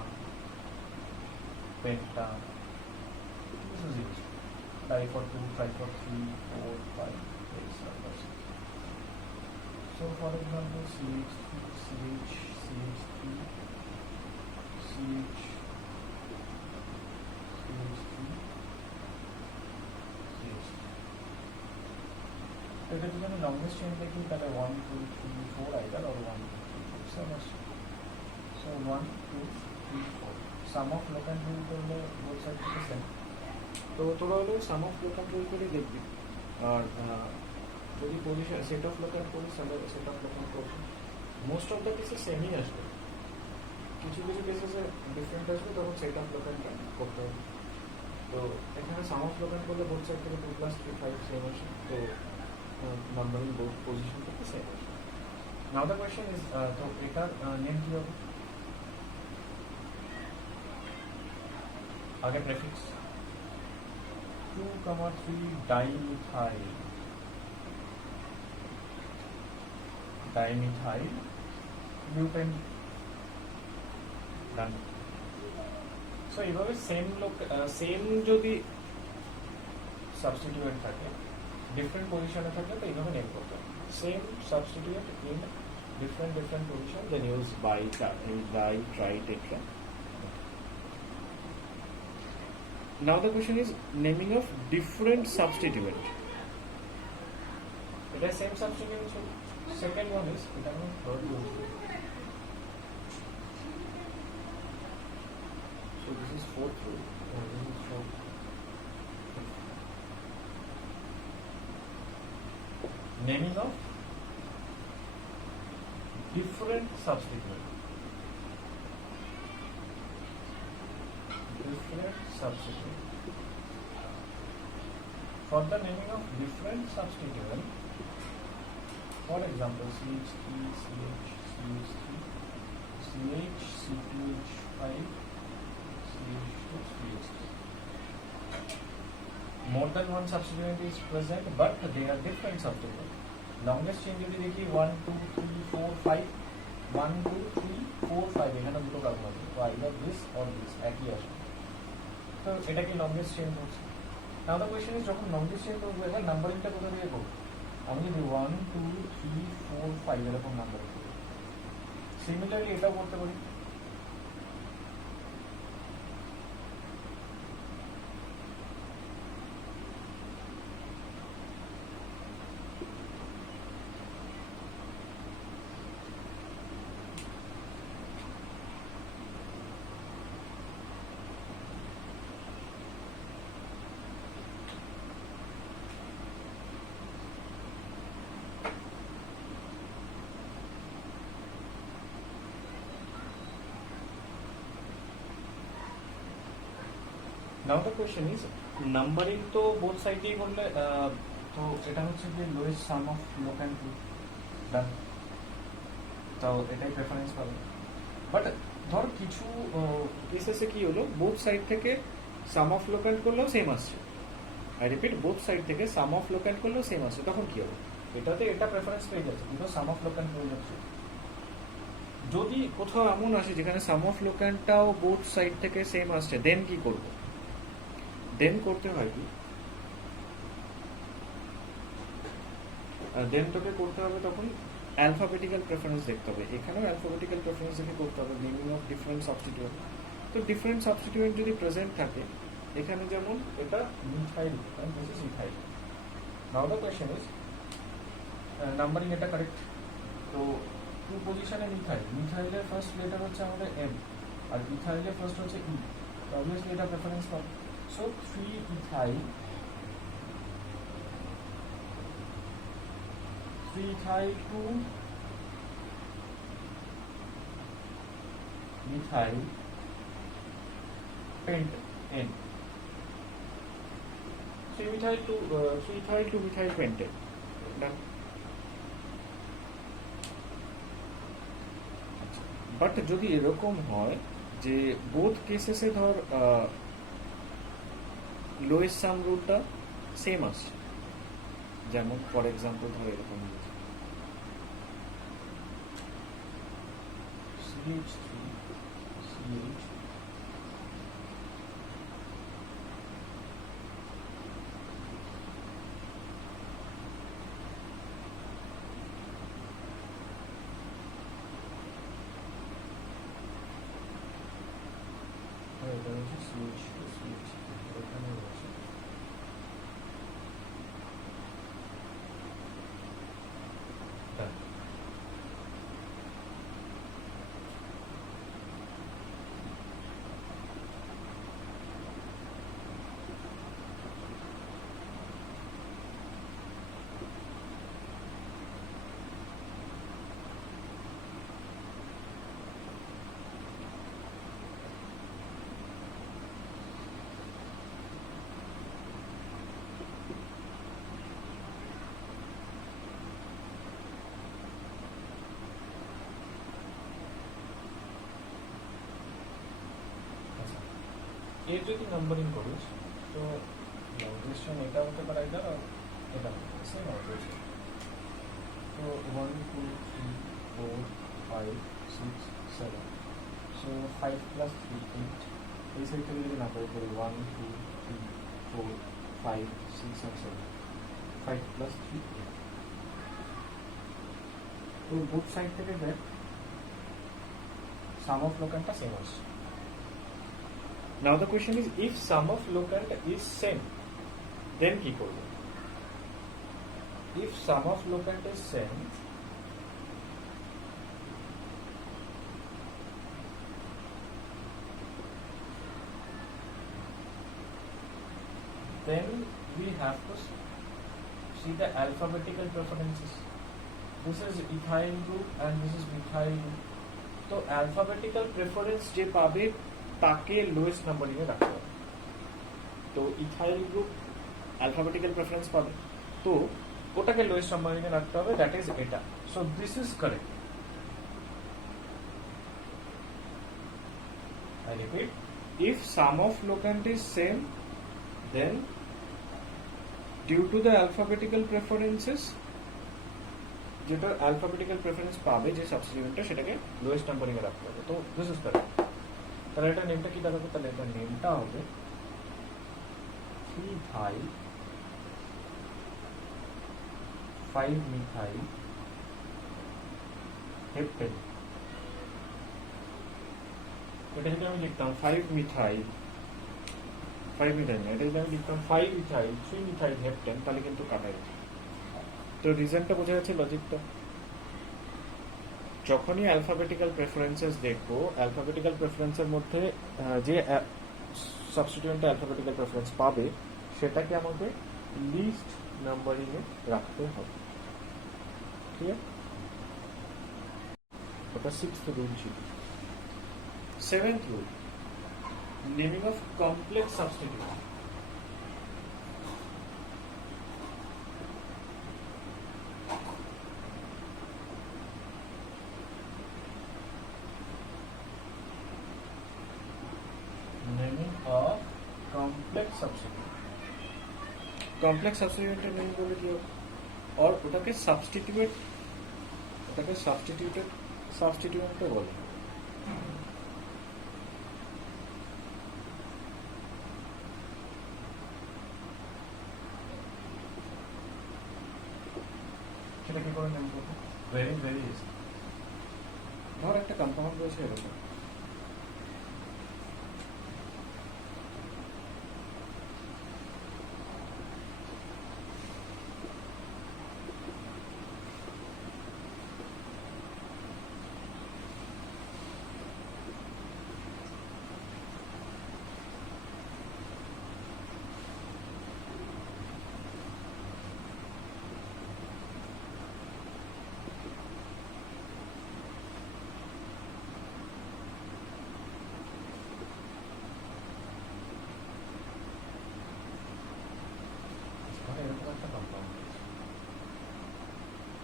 penta, this is used. Di for 2, tri for 3, 4, 5, 6, 7, 8. So for example, CH3, CH, CH3, CH, CH3, CH3. তো এটা যদি আমি লংগেস্ট চেইন দেখি তাহলে 1 2 3 4 either, or 1 2 3 4 7। So 1 2 3 4, some of লোক অ্যান্ড রুল করলে বোথ সাইড থেকে সেম, তো তোরা হলো সাম অফ লোক অ্যান্ড রুল করে দেখবি, আর যদি পজিশন সেট অফ লোক অ্যান্ড করিস তাহলে সেট অফ লোক অ্যান্ড করবি, মোস্ট অফ দ্য কেসে সেমই আসবে, কিছু কিছু কেসেসে ডিফারেন্ট আসবে, তখন সেট অফ লোক অ্যান্ড করতে হবে। তো এখানে সাম অফ লোক অ্যান্ড করলে বোথ সাইড থেকে 2 + 3 5 সেম আসে, তো নাম্বারিং বোথ পজিশন থেকে সেম আসে। নাও দ্য কোয়েশ্চেন ইজ, তো এটার নেম কি হবে, আগে prefix 2, 3 dimethyl, dimethyl butane, done. So এইভাবে সেম যদি সাবস্টিটিউয়েন্ট থাকে, ডিফারেন্ট পজিশনে থাকলে তো এইভাবে নেম করতে হবে, same substituent in different position, then use di, tri, tetra. Now the question is naming of different substituent. It is same substituent. So second one is third one. So this is fourth row. This is fourth. Naming of different substituent. Different substituent. For the naming of different substituent, for example, CH3, CH, CH3, CH, C2H5, CH2, CH3. More than one substituent is present, but they are different substituents. Longest chain যদি দেখি 1 2 3 4 5 1 2 3 4 5 এখানে দুটো কারণ আছে তো either this or this একই আসে তো এটা কি লংগেস্ট চেইন বলছে নাও দ্য কোশ্চেন ইজ যখন লংগেস্ট চেইন করব এর নাম্বারিংটা কোথা থেকে করব আমি যদি 1 2 3 4 5 এরকম নাম্বার করব সিমিলারলি এটাও করতে পারি Now the question is numbering তো both side এই বললে তো এটা হচ্ছে যে lowest sum of log and root done তো এটাই প্রেফারেন্স পাবে বাট ধর কিছু কেসেসে কি হলো both side থেকে sum of log and করলেও সেম আসছে আই রিপিট both side থেকে sum of log and করলেও সেম আসছে তখন কি হবে এটাতে এটা প্রেফারেন্স পেয়ে যাচ্ছে because sum of log and হয়ে যাচ্ছে যদি কোথাও এমন আসে যেখানে sum of log and টাও both side থেকে সেম আসছে দেন কি করব দেন করতে হয় কি দেন তোকে করতে হবে তখন অ্যালফাবেটিক্যাল প্রেফারেন্স দেখতে হবে এখানেও অ্যালফাবেটিক্যাল প্রেফারেন্স দেখে করতে হবে নেমিং অফ ডিফারেন্ট সাবস্টিটিউয়েন্ট তো ডিফারেন্ট সাবস্টিটিউয়েন্ট যদি প্রেজেন্ট থাকে এখানে যেমন এটা methyl and this is ethyl now the question is numbering এটা কারেক্ট তো টু পজিশনে মিথাইল মিথাইলের ফার্স্ট লেটার হচ্ছে আমাদের এম আর ইথাইলের ফার্স্ট হচ্ছে ই অবভিয়াসলি এটা প্রেফারেন্স পাবে So 3-ethyl 2-methyl pentane 3-methyl to 2-methyl pentane done but যদি এরকম হয় যে বোথ কেসেসে ধর লোয়েস্ট সাম রুটটা সেম আসছে যেমন ফর এক্সাম্পল ধর এরকম CH3 CH এর যদি নাম্বারিং করিস তো লংগেস্ট চেইন এটা হতে পারে এটা আর এটা সেম হবে তো 1 2 3 4 5 6 7 সো 5 প্লাস 3 8 এই সাইড থেকে যদি নাম্বার করি 1 2 3 4 5 6 আর 7 5 প্লাস 3 তো বুথ সাইড থেকে দেখ সাম অফ লোকানটা সেম আসছে now the question is if sum of locant is same then কি করবো? If sum of locant is same, then we have to see the alphabetical preferences. This is ethyl group and this is methyl group. তো alphabetical preference যে পাবে তাকে lowest numbering এ রাখতে হবে। তো ethyl group alphabetical preference পাবে, তো ওটাকে lowest numbering এ রাখতে হবে, that is এটা। So this is correct. I repeat, if sum of locant is same, then due to the alphabetical preferences, যেটা alphabetical preference পাবে যে সাবস্টিটিউয়েন্টটা সেটাকে লোয়েস্ট নাম্বারিং এ রাখতে হবে। তো দিস ইজ কারেক্ট। তাহলে এটা নেমটা কি দাঁড়াবে? তাহলে এটা নেমটা হবে 3-methyl 5-methyl হেপ্টেন। এটা যদি আমি লিখতাম 5-methyl না, এটা যদি আমি লিখতাম 5-ethyl 3-methyl হেপ্টেন, তাহলে কিন্তু কাটা যেত। তো রিজনটা বোঝা যাচ্ছে, লজিকটা। যখনই অ্যালফাবেটিক্যাল প্রেফারেন্সেস দেখবো, অ্যালফাবেটিক্যাল প্রেফারেন্সের মধ্যে যে সাবস্টিটিউয়েন্টটা অ্যালফাবেটিক্যাল প্রেফারেন্স পাবে সেটাকে আমাকে লিস্ট নাম্বারিং এ রাখতে হবে। ক্লিয়ার? ওটা 6th রুল ছিল। 7th rule, naming of complex substituent. Naming of complex substituent. Complex সাবস্টিটিউয়েন্টের নেম বলে কি হবে? और ওটাকে সাবস্টিটিউয়েন্টও বলে। সেটা কি করে নেম করবো? Very very easy. ধর একটা কম্পাউন্ড রয়েছে এরকম,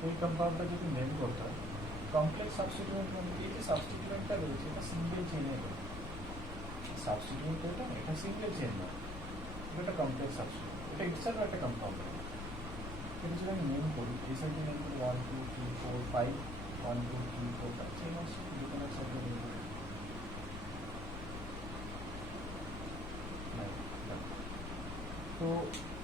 এই কম্পাউন্ডটা যদি নেম করতে হয়, কমপ্লেক্স সাবস্টিটিউয়েন্ট মানে এই যে সাবস্টিটিউয়েন্টটা রয়েছে এটা সিঙ্গেল চেইনে রয়েছে। সাবস্টিটিউয়েন্ট এটা সিঙ্গেল চেইন না, এটা কমপ্লেক্স সাবস্টিটিউয়েন্ট, এটা ইটসেলফ একটা কম্পাউন্ড। এটা যদি আমি নেম করি, এই সাইডে নেম করি 1 2 3 4 5 1 2 3 4 5 চেইন আছে, যেখানে এক সাইডে নেম করি তো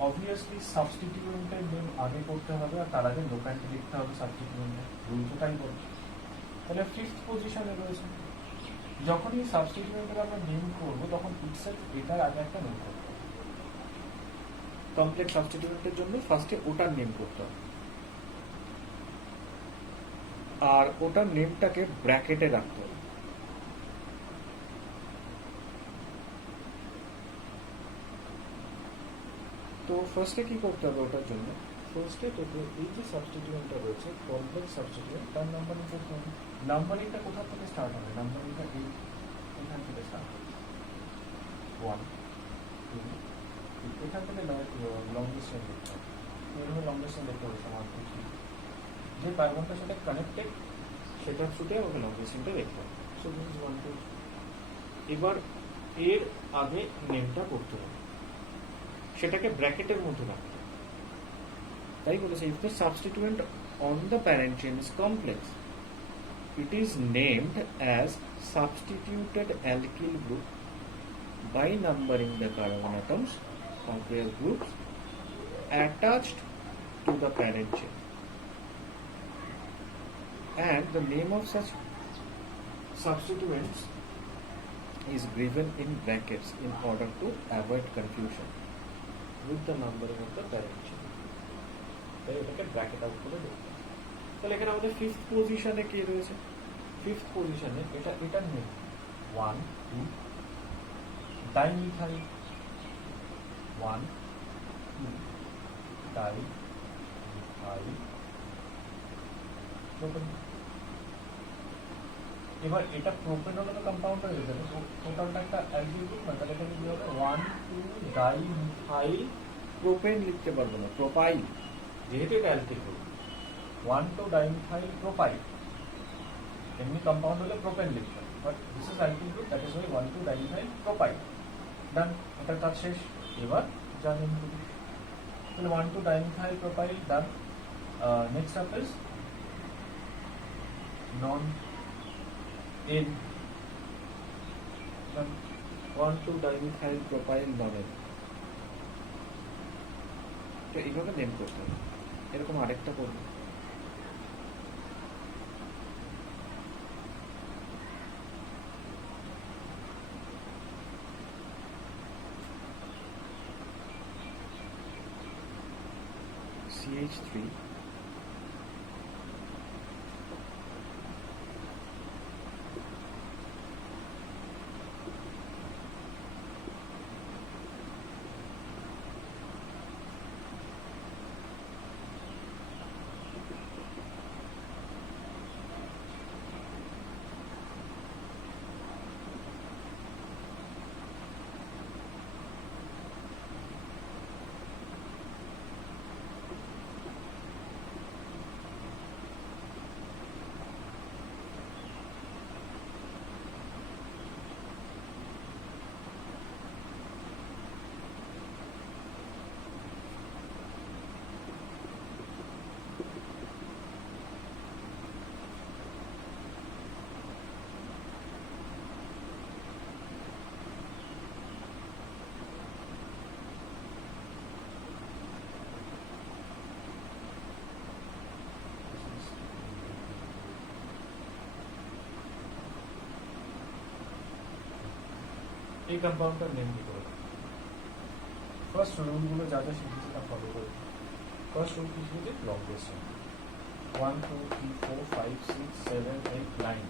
অবভিয়াসলি সাবস্টিটিউয়েন্টের নেম আগে করতে হবে আর তার আগে লোক্যান্ট লিখতে হবে সাবস্টিটিউয়েন্টের, রুল তো তাই বলছে। তাহলে 5th পজিশনে রয়েছে। যখনই সাবস্টিটিউয়েন্টের আমরা নেম করবো তখন ইটসেলফ এটার আগে একটা নেম করতে হবে। কমপ্লেক্স সাবস্টিটিউয়েন্টের জন্য ফার্স্টে ওটার নেম করতে হবে, আর ওটার নেমটাকে ব্র্যাকেটে রাখতে হবে। তো ফার্স্টে কি করতে হবে ওটার জন্য? ফার্স্টে তোকে এই যে সাবস্টিটিউয়েন্টটা রয়েছে কমপ্লেক্স সাবস্টিটিউয়েন্ট, তার নাম্বারিং করতে হবে। নাম্বারিংটা কোথা থেকে স্টার্ট হবে? নাম্বারিংটা এখান থেকে স্টার্ট হবে 1 2 এখান থেকে লং ডিস্টেন্স দেখতে হবে। এইভাবে লং ডিস্টেন্স দেখতে হবে সমান যে কার্বনটার সাথে কানেক্টেড সেটার থ্রুতে আমাকে লং ডিস্টেন্সটা দেখতে হবে। So this is 1 2। এবার এর আগে নেমটা করতে হবে, সেটাকে ব্র্যাকেটের মধ্যে রাখতে হবে। তাই বলেছে if the substituent on the parent chain is complex it is named as substituted alkyl group by numbering the carbon atoms of their groups attached to the parent chain, and the name of such substituents is given in brackets in order to avoid confusion with the numbering of the parent chain. তাই এটাকে ব্র্যাকেট আউট করে দেখতে হবে। তাহলে এখানে আমাদের ফিফথ পজিশনে কি রয়েছে? ফিফথ পজিশনে এটার নেম 1 2 ডাইমিথাইল 1 2 ডাইমিথাইল প্রোপেন। এবার এটা প্রোপেন হলে তো কম্পাউন্ড হয়ে যাবে, তো টোটালটা একটা অ্যালকিল গ্রুপ না, তাহলে এখানে কি হবে 1 2 ডাইমিথাইল প্রোপেন লিখতে পারবো না, প্রোপাইল, যেহেতু এটা অ্যালকিল গ্রুপ 1 2 ডাইমিথাইল প্রোপাইল। এমনি কম্পাউন্ড হলে প্রোপেন লিখতে হবে, but this is alkyl group, that is why 1 2 dimethyl propyl. Done, এটার কাজ শেষ। এবার জানেন তাহলে 1 2 dimethyl propyl done. Next up is non N 1 2 dimethyl propyl non N. তো এইভাবে নেম করতে হবে। এরকম আরেকটা করবো, CH3 এই কম্পাউন্ডটার নেম কি করে? ফার্স্ট রুলগুলো যা যা শিখেছি তা ফলো করি। ফার্স্ট রুল কি শিখেছি? লংগেস্ট 1 2 3 4 5 6 7 8 9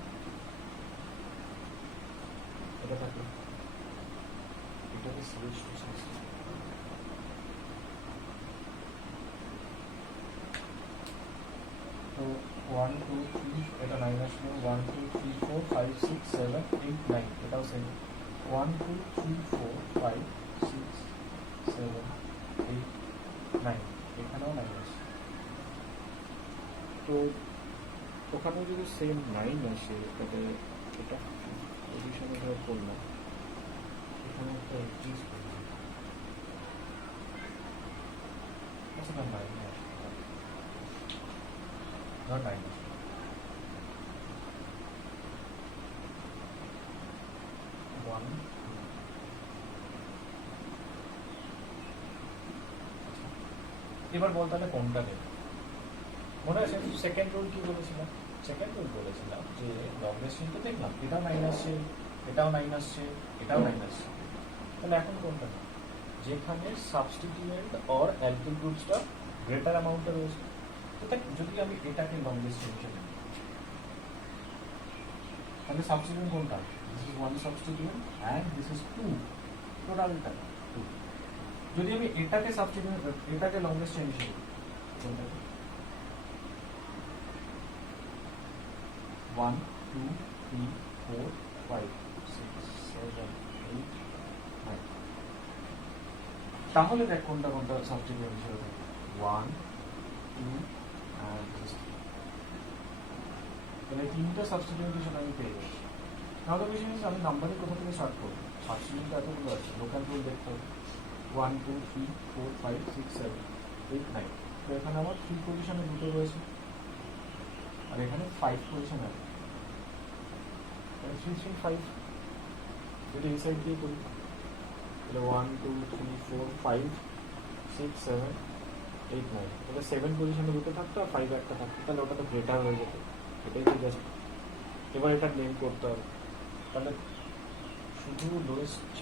এটা থাকে, এটাকে সুইচ টু সিস্টেম। তো 1 2 3 এটা 9 আসলো, 1 2 3 4 5 6 7 8 9 এটাও সেম, 1 2 3 4 5 6 7 8 9 এখানেও 9 আসে। তো ওখানেও যদি সেম 9 আসে, তাহলে এটা পজিশনে ধরে করলাম, এখানে একটা ইনক্রিজ করলাম, আচ্ছা না 9 আসে, ধর 9 আসে 1। এবার বল তাহলে কোনটা নেবে? মনে আছে সেকেন্ড রুল কি বলেছিলাম? সেকেন্ড রুল বলেছিলাম যে লংগেস্ট কিন্তু দেখলাম এটাও 9 আসছে, এটাও 9 আসছে, এটাও 9 আসছে, তাহলে এখন কোনটা নেবে? যেখানে সাবস্টিটিউয়েন্ট অর অ্যালকিল গ্রুপসটা গ্রেটার অ্যামাউন্টে রয়েছে। তো দেখ, যদি আমি এটাকে লংগেস্ট হিসেবে নিই, তাহলে সাবস্টিটিউয়েন্ট কোনটা? This is 1 substituent and this is 2, টোটালটা 2। যদি আমি এটাকে সাবস্টিটিউয়েন্ট, এটাকে লংগেস্ট চেইন হিসেবে কোনটা? 1 2 3 4 5 6 7 8 9। তাহলে দেখ কোনটা কোনটা সাবস্টিটিউয়েন্ট হিসেবে থাকে, 1 2 and 3। তাহলে তিনটা সাবস্টিটিউয়েন্ট হিসেবে আমি পেয়ে যাচ্ছি। তাহলে বিষয় আমি নাম্বারিং কোথা থেকে স্টার্ট করবো? সাবস্টিটিউয়েন্ট এতগুলো আছে, লোকাল রুল দেখতে হবে 1 2 3 4 5 6 7 8 9। তো এখানে আমার 3 পজিশনে দুটো রয়েছে, আর এখানে 5 পজিশন আছে, 3 3 5। যদি এই সাইড দিয়ে করি তাহলে 1 2 3 4 5 6 7 8 9, তাহলে 7 পজিশনে দুটো থাকতো আর 5 একটা থাকতো, তাহলে ওটা তো গ্রেটার হয়ে যেত। এটাই তো জাস্ট। এবার এটা নেম করতে হবে। তাহলে শুধু লোয়েস্ট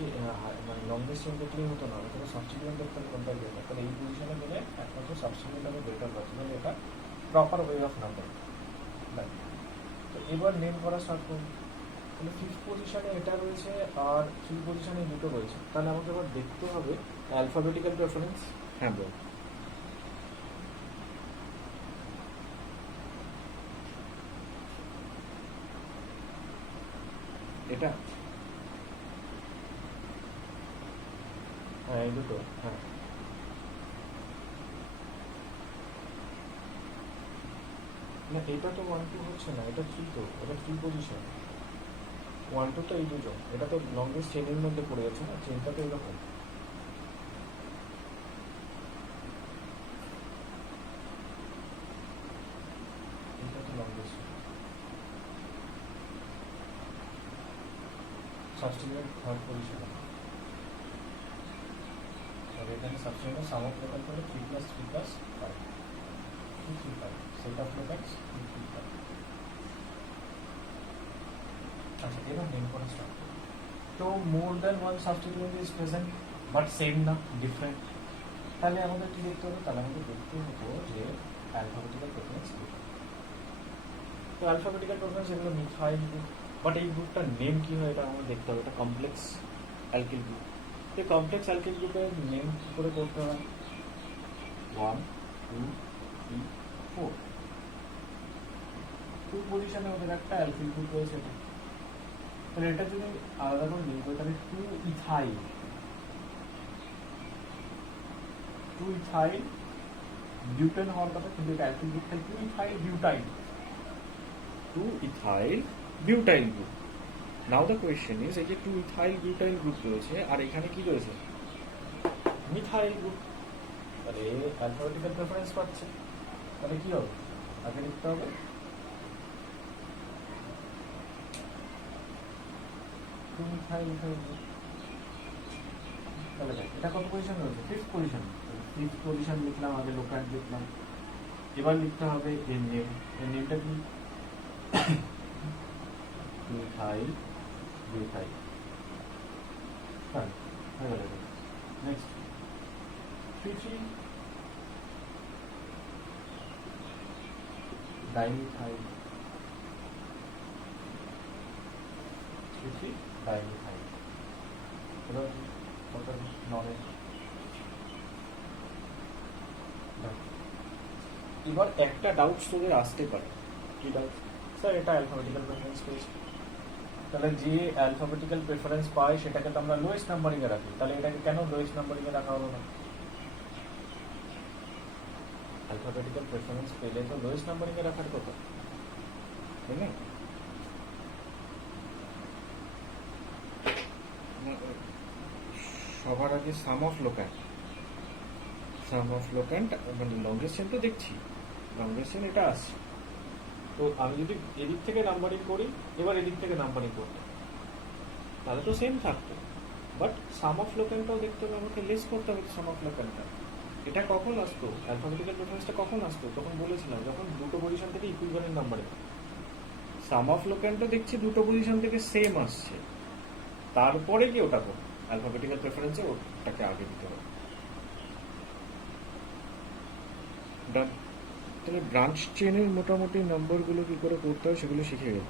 মানে লংগেস্ট চেন দেখলেই হতো না, ওখানে সাবস্টিটিউট দেখতে হবে কোনটা বেটার, তাহলে এই পজিশনে গেলে একমাত্র সাবস্টিটিউট হবে বেটার পাচ্ছি, তাহলে এটা প্রপার ওয়ে অফ নাম্বার। তো এবার নেম করা স্টার্ট করুন। তাহলে ফিফথ পজিশনে এটা রয়েছে আর থ্রি পজিশনে দুটো রয়েছে, তাহলে আমাকে এবার দেখতে হবে অ্যালফাবেটিক্যাল প্রেফারেন্স। হ্যাঁ বল। এটা হ্যাঁ এই দুটো, হ্যাঁ না এটা তো 1 2 হচ্ছে না, এটা 3, তো এটা 3 পজিশন। 1 2 তো এই দুটো, এটা তো লংগেস্ট চেনের মধ্যে পড়ে যাচ্ছে না, চেনটা তো এরকম। এটা তো লংগেস্ট সাবস্টিটিউট থার্ড পজিশন, আর এখানে সাবস্টিটিউট সাম অফ লোকাল করে 3 + 3 + 5 2 3 5 সেট অফ লোকালস 2 3 5। আচ্ছা এবার নেম করা স্টার্ট। তো more than one substituent is present but same না, ডিফারেন্ট। তাহলে আমাদের কি দেখতে হবে? তাহলে আমাদের দেখতে হতো যে অ্যালফাবেটিক্যাল প্রেফারেন্স কি। তো অ্যালফাবেটিক্যাল প্রেফারেন্স এগুলো মিথাইল গ্রুপ, বাট এই গ্রুপটার নেম কি হয় এটা আমাদের দেখতে হবে। এটা কমপ্লেক্স অ্যালকিল গ্রুপ। এই কমপ্লেক্স অ্যালকিল গ্রুপের নেম কি করে করতে হয়? 1 2 3 4, 2 পজিশনে ওদের একটা অ্যালকিল গ্রুপ রয়েছে। তাহলে এটা যদি আলাদা করে নেম করি তাহলে 2 ইথাইল, 2 ইথাইল বিউটেন হওয়ার কথা, কিন্তু এটা alkyl group, 2 ethyl butyl. 2 ethyl butyl group. Now the question is এই যে 2 ethyl butyl group রয়েছে আর এখানে কি রয়েছে? Methyl group. তাহলে অ্যালফাবেটিক্যাল প্রেফারেন্স পাচ্ছে, তাহলে কি হবে? আগে লিখতে হবে 2 মিথাইল ইথাইল গ্রুপ। তাহলে এটা কত পজিশন রয়েছে? Fifth position. ফিফথ পজিশন লিখলাম, আগে লোক্যান্ট লিখলাম। এবার লিখতে হবে এর নেম। এর নেমটা কি? Methyl butyl. Next 3 dimethyl, 3 dimethyl. এবার কত নরে। এবার একটা ডাউট তোদের আসতে পারে। কি ডাউট? স্যার এটা অ্যালফাবেটিক্যাল প্রেফারেন্স পেয়েছে, তাহলে যে অ্যালফাবেটিক্যাল প্রেফারেন্স পায় সেটাকে তো আমরা লোয়েস্ট নাম্বারিং এ রাখি, তাহলে এটাকে কেন লোয়েস্ট নাম্বারিং এ রাখা হলো না? অ্যালফাবেটিক্যাল প্রেফারেন্স পেলে তো লোয়েস্ট নাম্বারিং এ রাখার কথা, তাই না? সবার আগে সাম অফ লোক্যান্ট, মানে লংগেস্ট চেন তো দেখছি, লংগেস্ট চেন এটা আসছে। তো আমি যদি এদিক থেকে নাম্বারিং করি, এবার এদিক থেকে নাম্বারিং করতে, তাহলে তো সেম থাকতো, বাট সাম অফ লোক্যান্টটাও দেখতে হবে, আমাকে লেস করতে হবে সাম অফ লোক্যান্টটা। এটা কখন আসতো? অ্যালফাবেটিক্যাল প্রেফারেন্সটা কখন আসতো? তখন বলেছিলাম যখন দুটো পজিশন থেকে ইকুইভ্যালেন্ট নাম্বারে। সাম অফ লোক্যান্টও দেখছি দুটো পজিশন থেকে সেম আসছে, তারপরে কি ওটা করবো? অ্যালফাবেটিক্যাল প্রেফারেন্সে ওটাকে আগে দিতে হবে। তাহলে ব্রাঞ্চ চেনের মোটামুটি নম্বরগুলো কি করে করতে হয় সেগুলো শিখে গেল।